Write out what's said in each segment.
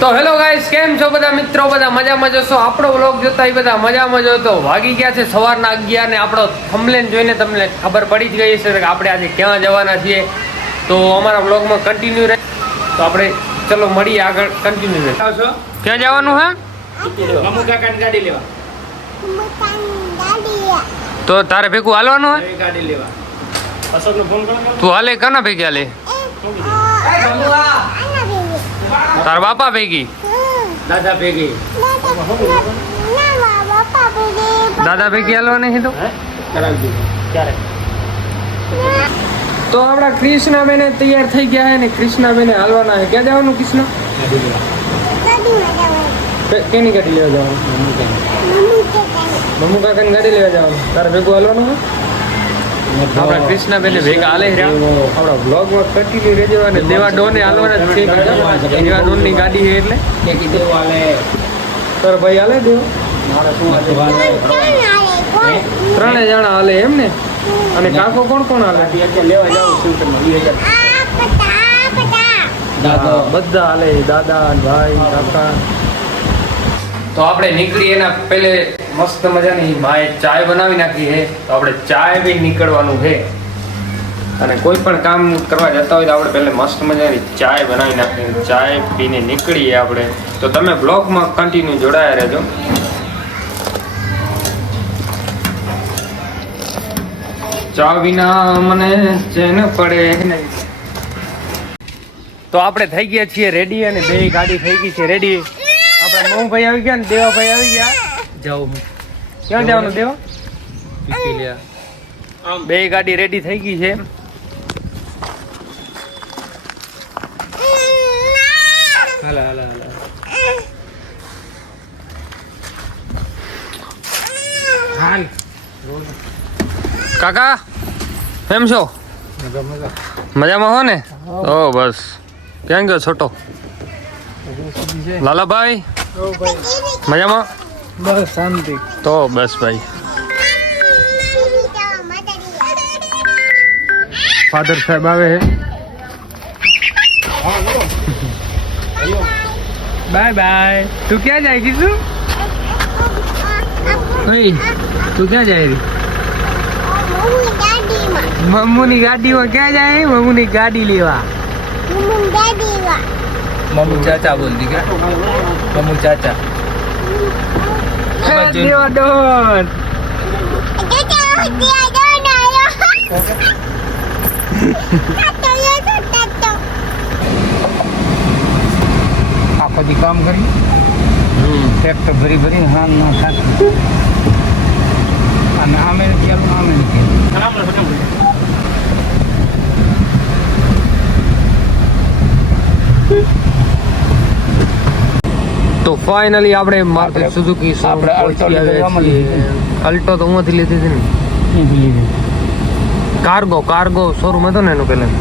તો hello guys, કેમ છો બધા મિત્રો? બધા મજામાં જશો? આપણો વ્લોગ જોતા એ બધા મજામાં જો. તો વાગી ગયા છે સવારના 11 ને આપણો થંબનેલ જોઈને તમને ખબર પડી જ ગઈ છે કે આપણે આજે ક્યાં જવાના છીએ. તો અમારા વ્લોગમાં કન્ટિન્યુ રહે. તો આપણે ચલો મળીએ આગળ, કન્ટિન્યુ રહે. ક્યાં જવાનું હે? મમ્મુ કાકાની ગાડી લેવા. તો તારે ભેગું હાલવાનું હે? ગાડી લેવા. અશોકને ફોન કરો. તું હાલે કાના ભેગી હાલે? તારા બાપા ભેગી? દાદા ભેગી. દાદા ભેગી હાલવા નહીં તો કરાવજો. ક્યારે? તો આપણા કૃષ્ણાબેન તૈયાર થઈ ગયા છે ને કૃષ્ણાબેન હાલવાના છે. ક્યાં જવાનું કૃષ્ણ? કેની ગાડી લેવા જવાનું? મમ્મુ કાકાની ગાડી લેવા જવાનું. તારે ભેગું હાલવાનું હોય? આપણા કૃષ્ણાબેન ભેગા હાલે રહ્યા. આપણા બ્લોગમાં કન્ટિન્યુ રહેજો. અને દેવા ડોને હાલવાના જ છે. દેવા ડોનની ગાડી છે એટલે તારો ભાઈ હાલે દેવો? ત્રણે જણા હાલે એમ ને? અને કાકો કોણ કોણ હાલે? લેવા જાવ બધા હાલે, દાદા ભાઈ કાકા. તો આપણે નીકળી એના પહેલે મસ્ત મજાની માએ ચાય બનાવી નાખી છે. તો આપણે ચાય બી નીકળવાનું છે. અને કોઈ પણ કામ કરવા જતા હોય તો આપણે પહેલે મસ્ત મજાની ચાય બનાવી નાખી. ચાય પીને નીકળીએ આપણે. તો તમે બ્લોગમાં કન્ટિન્યુ જોડાયા રહેજો. ચા વિના મને ચેન પડે નહીં. તો આપણે થઈ ગયા છીએ રેડી અને બે ગાડી થઈ ગઈ છે રેડી. આપણા મમ્મી ભાઈ આવી ગયા ને દેવાભાઈ આવી ગયા. જાઉં ક્યાં જવાનું દેવા? બે ગાડી રેડી થઈ ગઈ છે. કાકા કેમ છો? મજામાં હો ને? ઓ બસ. ક્યાં ગયો છોટો? લાલાભાઈ મજામાં? બસ શાંતિ. તો બસ ભાઈ. ફાધર સાહેબ આવે છે. Bye bye. તું ક્યાં જાય કીધું? તું ક્યાં જાય? મમ્મુની ગાડીમાં ક્યાં જાય? મમ્મુની ગાડી લેવા. મમ્મુ ચાચા બોલતી કે મમ્મુ ચાચા. દેવા ડોન. આખો દી કામ કરી ટ્રેક્ટર ભરી ભરી હાલ ના થાકી. અને આમે ચાલુ આમે તો ફાઇનલી આપણે મારુતિ સુઝુકી આપણે અલ્ટો તો ઉમાંથી લીધી હતી ને. કાર્ગો શોરૂમ હતો ને એનું પેલા.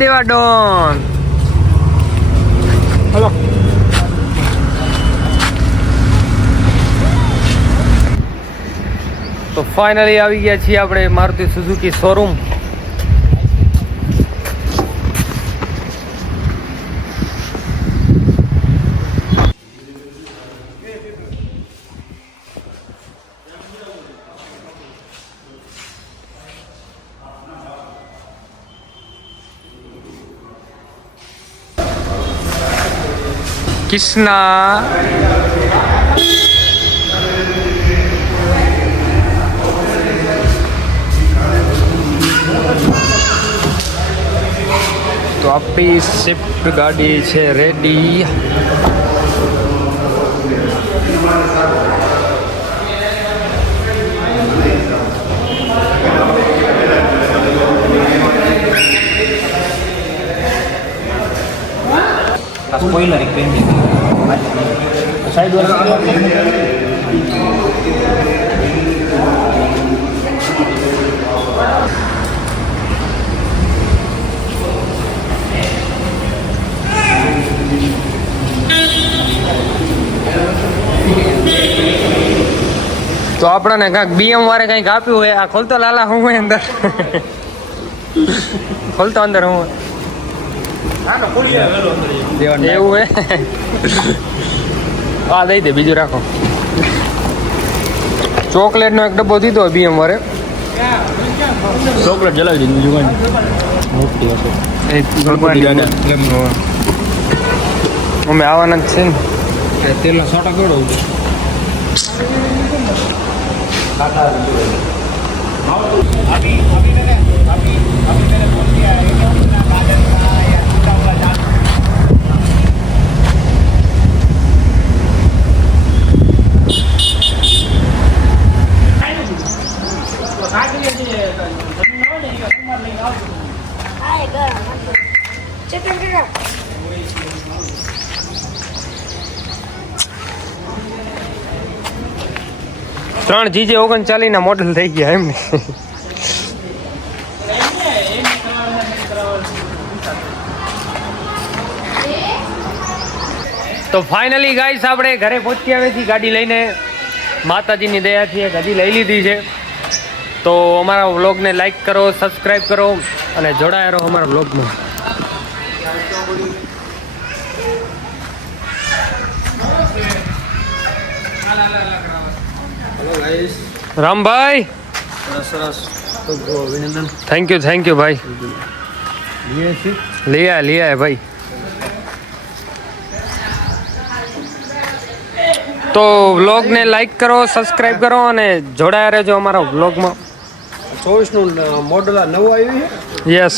દેવા ડોન. હલો. તો ફાઇનલી આવી ગયા છીએ આપણે મારુતિ સુઝુકી શોરૂમ. કૃષ્ણા તો આપણી સ્વિફ્ટ ગાડી છે રેડી. spoiler pending. સાઈડ વાળા તો આપણને કાંઈક BM વાળે કંઈક આપ્યું હોય. આ ખોલતો લાલા હું હોય અંદર ખોલતો અંદર હું એવું હે. હા દઈ દે, બીજું રાખો. ચોકલેટનો એક ડબ્બો દીધો BM વાળે. ચોકલેટ જલાવી દીધી બીજું મોટી હશે અમે આવવાના જ છે ને. તેલના સોટા કેવડો ત્રણ GJ 39 ના મોડલ થઈ ગયા એમ ને. તો ફાઇનલી ગાઈસ આપણે ઘરે પહોંચી આવે છીએ ગાડી લઈને. માતાજીની દયાથી ગાડી લઈ લીધી છે. તો અમારા વ્લોગને લાઈક કરો, સબસ્ક્રાઈબ કરો અને જોડાયા રહો અમારા વ્લોગમાં. રામભાઈ સરસ અભિનંદન. થેન્ક યુ ભાઈ. लिया है भाई. તો વ્લોગને લાઈક કરો, સબસ્ક્રાઈબ કરો અને જોડાયા રહેજો અમારા વ્લોગમાં. 24 નું મોડલ નવું આવ્યું છે. યસ.